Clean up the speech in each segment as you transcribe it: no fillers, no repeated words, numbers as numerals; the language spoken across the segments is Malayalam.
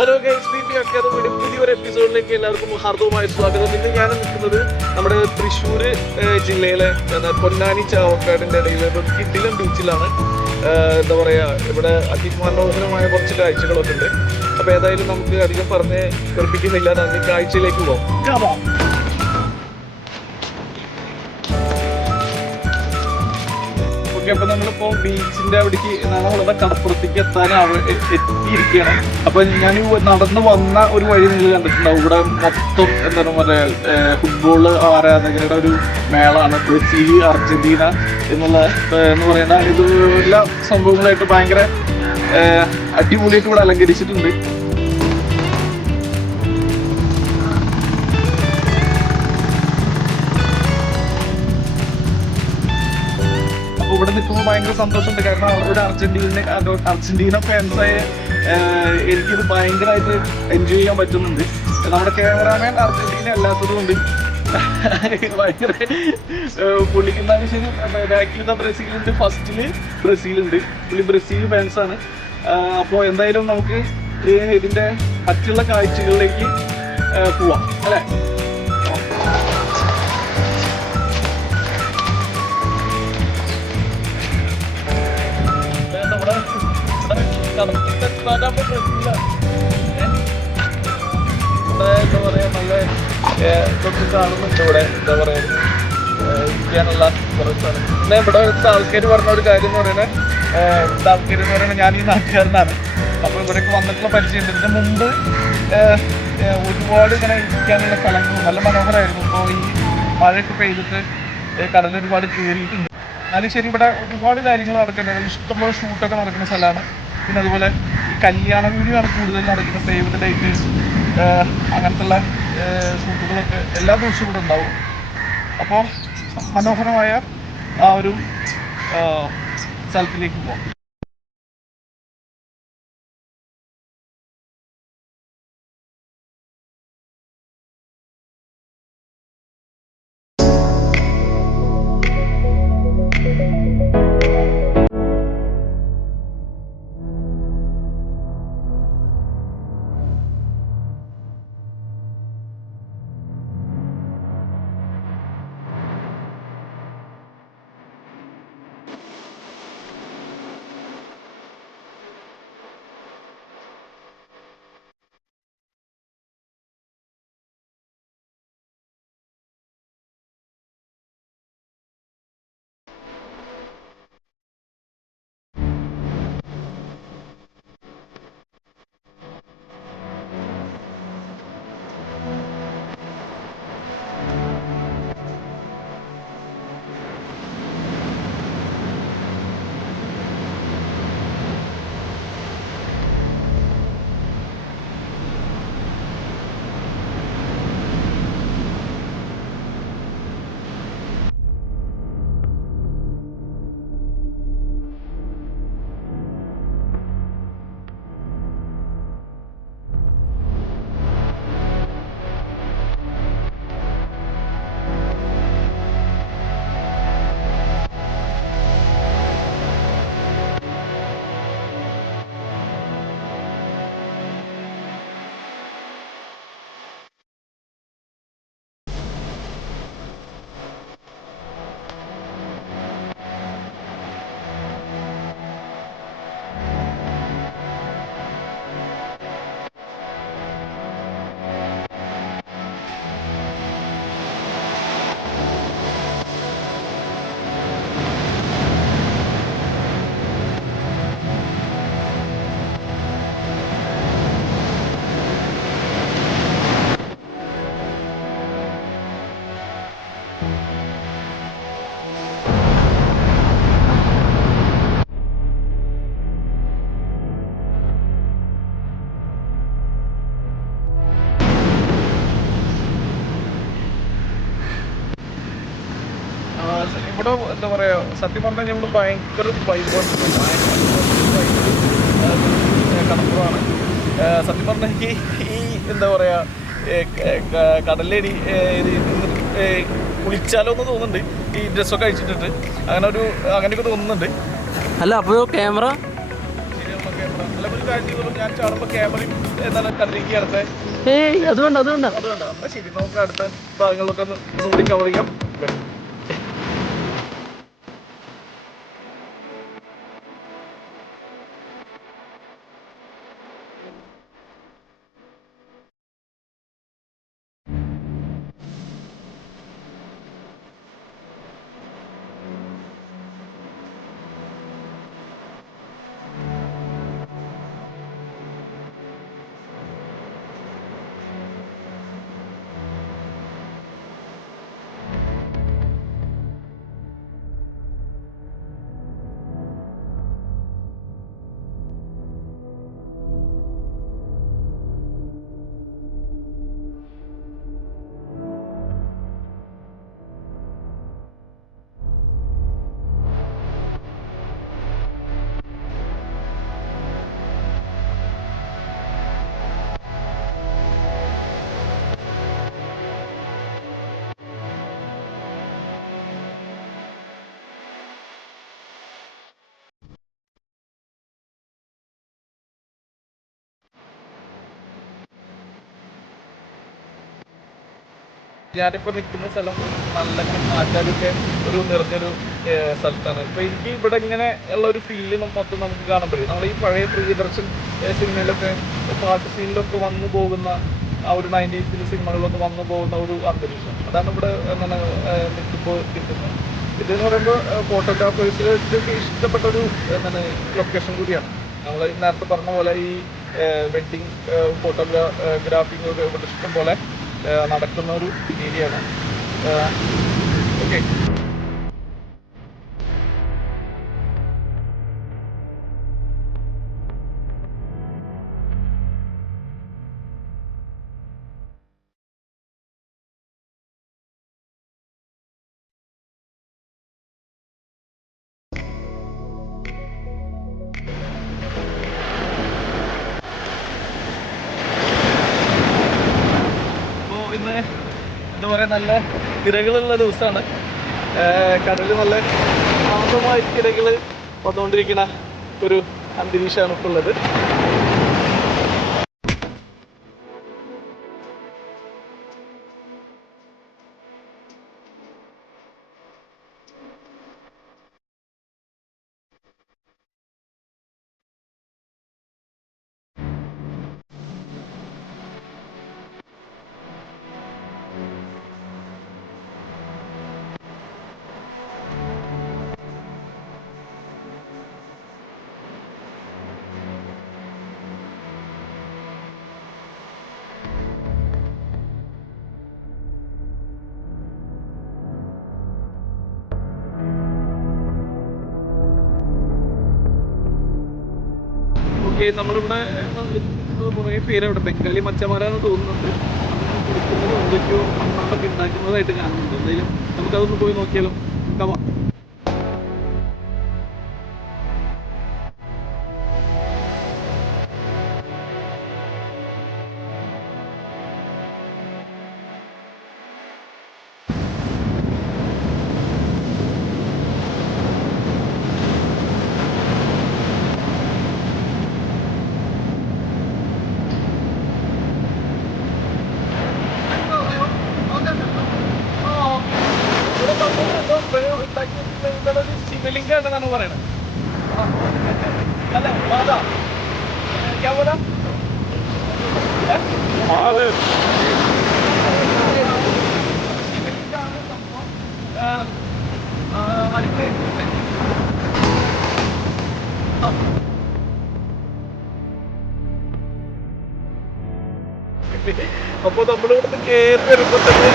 ഹലോ ഗൈസ്, പുതിയൊരു എപ്പിസോഡിലേക്ക് എല്ലാവർക്കും ഹാർദവമായ സ്വാഗതം. ഇന്ന് ഞാൻ നിൽക്കുന്നത് നമ്മുടെ തൃശ്ശൂർ ജില്ലയിലെ പൊന്നാനി ചാവക്കാടിൻ്റെ ഇടയിലെ ഒരു കിടിലൻ ബീച്ചിലാണ്. എന്താ പറയുക, ഇവിടെ അതിമനോഹരമായ കുറച്ച് കാഴ്ചകളൊക്കെ ഉണ്ട്. അപ്പോൾ ഏതായാലും നമുക്ക് അധികം പറഞ്ഞ് കേൾപ്പിക്കുന്നില്ല, നമുക്ക് കാഴ്ചയിലേക്ക് പോകാം. ഓക്കെ, അപ്പോൾ നമ്മളിപ്പോൾ ബീച്ചിൻ്റെ അവിടേക്ക് നമ്മളുടെ കടപ്പുറത്തേക്ക് എത്തിയിരിക്കുകയാണ്. അപ്പോൾ ഞാൻ നടന്നു വന്ന ഒരു വഴി നിങ്ങൾ കണ്ടിട്ടുണ്ടാവും. ഇവിടെ മൊത്തം എന്താണ് പറയുക, ഫുട്ബോൾ ആരാധകരുടെ ഒരു മേളാണ്. ബ്രസീൽ, അർജന്റീന എന്ന് പറയുന്ന ഇത് എല്ലാ സംഭവങ്ങളായിട്ട് ഭയങ്കര അടിപൊളിയായിട്ട് ഇവിടെ അലങ്കരിച്ചിട്ടുണ്ട്. ഇവിടെ നിൽക്കുമ്പോൾ ഭയങ്കര സന്തോഷമുണ്ട്. കാരണം അവരുടെ അർജന്റീന ഫാൻസായ എനിക്കിത് ഭയങ്കരമായിട്ട് എൻജോയ് ചെയ്യാൻ പറ്റുന്നുണ്ട്. നമ്മുടെ ക്യാമറാമാൻ അർജന്റീന അല്ലാത്തതുകൊണ്ട് ഭയങ്കര പുള്ളിക്കുന്നാലും ശരി. ബാക്കിൽ ബ്രസീലുണ്ട്, ഫസ്റ്റില് ബ്രസീലുണ്ട്. പുള്ളി ബ്രസീൽ ഫാൻസാണ്. അപ്പോൾ എന്തായാലും നമുക്ക് ഇതിൻ്റെ മറ്റുള്ള കാഴ്ചകളിലേക്ക് പോവാം അല്ലേ. എന്താ പറയാ, നല്ല ഇതൊക്കെ കാണുന്നുണ്ട് ഇവിടെ. എന്താ പറയാ, ഇരിക്കാനുള്ള കുറച്ചാണ്. പിന്നെ ഇവിടെ ആൾക്കാർ പറഞ്ഞ ഒരു കാര്യം എന്ന് പറയുന്നത്, ആൾക്കാർ എന്ന് പറയുന്നത് ഞാൻ ഈ നാട്ടുകാരനാണ്. അപ്പോൾ ഇവിടേക്ക് വന്നിട്ടുള്ള പരിചയമുണ്ട്. ഇതിന് മുമ്പ് ഒരുപാട് ഇങ്ങനെ ഇരിക്കാനുള്ള സ്ഥലങ്ങളും നല്ല മനോഹരമായിരുന്നു. ഇപ്പോൾ ഈ മഴയൊക്കെ പെയ്തിട്ട് കടൽ ഒരുപാട് കയറിയിട്ടുണ്ട്. എന്നാലും ശരി, ഇവിടെ ഒരുപാട് കാര്യങ്ങൾ നടക്കുന്നുണ്ട്. ഇഷ്ടംപോലെ ഷൂട്ടൊക്കെ നടക്കുന്ന സ്ഥലമാണ്. പിന്നെ അതുപോലെ ഈ കല്യാണ വീഡിയോ ആണ് കൂടുതൽ നടക്കുന്നത്. സേവ് ദ ഡേറ്റ് അങ്ങനത്തുള്ള ഷൂട്ടുകളൊക്കെ എല്ലാ ദിവസവും ഇവിടെ ഉണ്ടാവും. അപ്പോൾ മനോഹരമായ ആ ഒരു സ്ഥലത്തിലേക്ക് പോകാം. ഇവിടെ എന്താ പറയുക, സത്യം പറഞ്ഞാൽ നമ്മൾ ഭയങ്കര വൈബാണ്. കടപ്പുറമാണ് സത്യം പറഞ്ഞാൽ. എനിക്ക് ഈ എന്താ പറയുക, കടലടി കുളിച്ചാലോ എന്ന് തോന്നുന്നുണ്ട്. ഈ ഡ്രസ്സൊക്കെ അഴിച്ചിട്ടിട്ട് അങ്ങനെയൊക്കെ തോന്നുന്നുണ്ട്. അല്ല, അപ്പോൾ ക്യാമറ ഒരു കാര്യം ഞാൻ ചാടുമ്പോൾ ക്യാമറയും എന്താണ് കണ്ടിരിക്കുകയാണ്. അതുകൊണ്ട് അപ്പൊ ശരി, നമുക്ക് അടുത്ത ഭാഗങ്ങളിലൊക്കെ ഒന്ന് കവർ ചെയ്യാം. ഞാനിപ്പോൾ നിൽക്കുന്ന സ്ഥലം നല്ല ആൾക്കാരൊക്കെ ഒരു നിറഞ്ഞൊരു സ്ഥലത്താണ്. ഇപ്പോൾ എനിക്ക് ഇവിടെ ഇങ്ങനെ ഉള്ള ഒരു ഫീല് മൊത്തം നമുക്ക് കാണുമ്പോഴേ നമ്മൾ ഈ പഴയ പ്രിയദർശൻ സിനിമയിലൊക്കെ പാട്ട് സീനിലൊക്കെ വന്നു പോകുന്ന ആ ഒരു 90s സിനിമകളിലൊക്കെ വന്നു പോകുന്ന ഒരു അന്തരീക്ഷം അതാണ് ഇവിടെ എന്താണ് നിൽക്കുമ്പോൾ കിട്ടുന്നത്. ഇതെന്ന് പറയുമ്പോൾ ഫോട്ടോഗ്രാഫേഴ്സിലേക്ക് ഇഷ്ടപ്പെട്ടൊരു എന്താണ് ലൊക്കേഷൻ കൂടിയാണ്. നമ്മൾ നേരത്തെ പറഞ്ഞ പോലെ ഈ വെഡ്ഡിങ് ഫോട്ടോഗ്രാഫിങ് ഒക്കെ ഇവിടെ ഇഷ്ടം പോലെ നടക്കുന്ന ഒരു ഏരിയയാണ്. ഓക്കെ, ഇന്ന് എന്താ പറയുക, നല്ല തിരകളുള്ള ദിവസമാണ്. കടലിൽ നല്ല ശാന്തമായി തിരകൾ വന്നുകൊണ്ടിരിക്കുന്ന ഒരു അന്തരീക്ഷമാണ് ഇപ്പോൾ ഉള്ളത്. നമ്മളിവിടെ കുറേ പേര് അവിടെ ബംഗാളി മച്ചന്മാരാന്ന് തോന്നുന്നുണ്ട്. കുടിക്കുന്നത് എന്തൊക്കെയോ മണ്ണാണ്ടൊക്കെ ഉണ്ടാക്കുന്നതായിട്ട് കാണുന്നുണ്ട്. എന്തായാലും നമുക്കതൊന്ന് പോയി നോക്കിയാലോ. കമാ ശിവലിംഗാണെന്നാണ് പറയണത്. അല്ല മാതാ ക്യാ ബോലാ? ശിവലിംഗാണ് സംഭവം. അപ്പോൾ നമ്മളിവിടുന്ന് കയറി വരുമ്പോൾ തന്നെ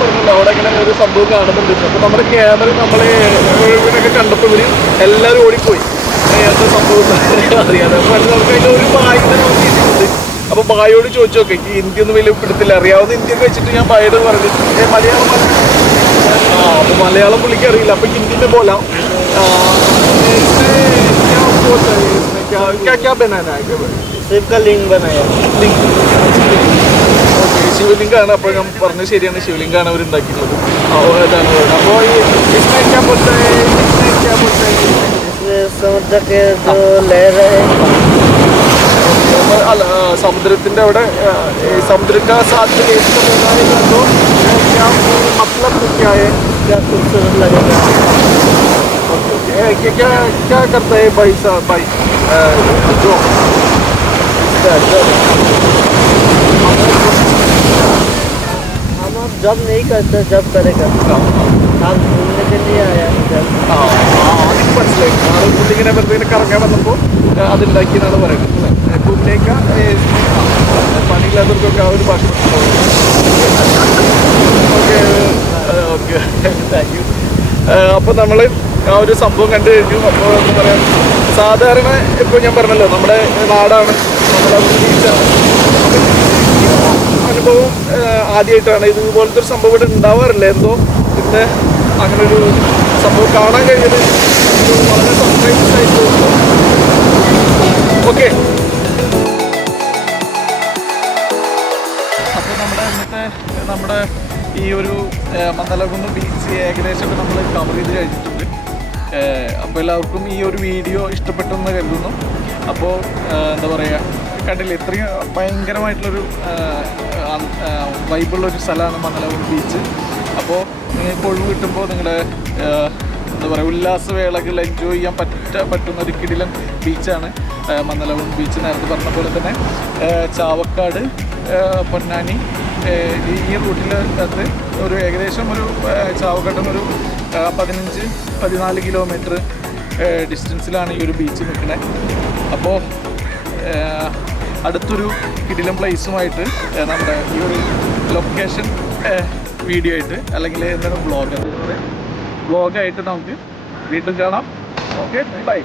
പറഞ്ഞല്ലോ അവിടെ ഇങ്ങനെ ഒരു സംഭവം കാണുന്നുണ്ട്. അപ്പോൾ നമ്മുടെ ക്യാമറ നമ്മളെ ഇവരൊക്കെ കണ്ടപ്പോൾ ഇവർ എല്ലാവരും ഓടിപ്പോയി എന്താ സംഭവം അറിയാതെ. അപ്പോൾ നമുക്ക് അതിൻ്റെ ഒരു ബായിനെ നോക്കിയിട്ടുണ്ട്. അപ്പോൾ ബായോട് ചോദിച്ചു നോക്കെ ഈ ഹിന്ദി ഒന്നും വലിയ പിടുത്തില്ല, അറിയാവുന്ന ഹിന്ദിയൊക്കെ വെച്ചിട്ട് ഞാൻ ബായോട് പറഞ്ഞു മലയാളം അപ്പോൾ മലയാളം പുള്ളിക്ക് അറിയില്ല. അപ്പോൾ ഹിന്ദിൻ്റെ പോലെ ശിവലിംഗാണ്. അപ്പോൾ ഞാൻ പറഞ്ഞത് ശരിയാണ്, ശിവലിംഗാണ് അവർ ഉണ്ടാക്കിയിട്ടുള്ളത്. അപ്പോൾ ഈ समुद्र के जो लहर है അല്ല സമുദ്രത്തിന്റെ അവിടെ समुद्र का साथ में इसका लगाएगा तो क्या मतलब क्या है क्या खूबसूरत लगेगा क्या क्या करता है भाई साहब भाई जो हम अब जब नहीं करते जब करेगा हम घूमने के लिए आया जब എനിക്ക് മനസ്സിലായി പുള്ളിങ്ങനെ വെറുതെ കറങ്ങാൻ വന്നപ്പോൾ അതുണ്ടാക്കിയെന്നാണ് പറയുന്നത് പുള്ളിയൊക്കെ പണിയില്ലാത്തവർക്കൊക്കെ ആ ഒരു ഭാഷ ഓക്കെ ഓക്കെ താങ്ക് യു. അപ്പോൾ നമ്മൾ ആ ഒരു സംഭവം കണ്ടു കഴിഞ്ഞു. അപ്പോൾ എന്താ പറയുക, സാധാരണ ഇപ്പോൾ ഞാൻ പറഞ്ഞല്ലോ നമ്മുടെ നാടാണ്, നമ്മുടെ ബീച്ചാണ്. അനുഭവം ആദ്യമായിട്ടാണ് ഇതുപോലത്തെ ഒരു സംഭവം ഇവിടെ ഉണ്ടാവാറില്ല. എന്തോ പിന്നെ അങ്ങനെ ഒരു സംഭവം കാണാൻ കഴിഞ്ഞത് വളരെ സർപ്രൈസ് ആയിട്ട് തോന്നുന്നു. ഓക്കെ, അപ്പോൾ നമ്മുടെ ഈ ഒരു മന്ദലകുന്ന് ബീച്ച് ഏകദേശമൊക്കെ നമ്മൾ കവർ ചെയ്ത് കഴിഞ്ഞിട്ടുണ്ട്. അപ്പോൾ എല്ലാവർക്കും ഈ ഒരു വീഡിയോ ഇഷ്ടപ്പെട്ടെന്ന് കരുതുന്നു. അപ്പോൾ എന്താ പറയുക, കണ്ടില്ലേ ഇത്രയും ഭയങ്കരമായിട്ടുള്ളൊരു വൈബുള്ളൊരു സ്ഥലമാണ് മന്ദലകുന്ന് ബീച്ച്. അപ്പോൾ നിങ്ങൾക്ക് ഒഴിവ് കിട്ടുമ്പോൾ നിങ്ങളുടെ എന്താ പറയുക ഉല്ലാസവേളകൾ എൻജോയ് ചെയ്യാൻ പറ്റുന്ന ഒരു കിടിലൻ ബീച്ചാണ് മന്ദലകുന്ന് ബീച്ച്. നേരത്തെ പറഞ്ഞ പോലെ തന്നെ ചാവക്കാട്, പൊന്നാനി ഈ റൂട്ടിലകത്ത് ഒരു ഏകദേശം ഒരു ചാവക്കാട്ടിൽ നിന്നൊരു 15-14 കിലോമീറ്റർ ഡിസ്റ്റൻസിലാണ് ഈ ഒരു ബീച്ച് നിൽക്കുന്നത്. അപ്പോൾ അടുത്തൊരു കിടിലൻ പ്ലേസുമായിട്ട് നമ്മുടെ ഈ ഒരു ലൊക്കേഷൻ വീഡിയോ ആയിട്ട് അല്ലെങ്കിൽ എന്താണ് വ്ളോഗായിട്ട് നമുക്ക് വീണ്ടും കാണാം. Okay, by.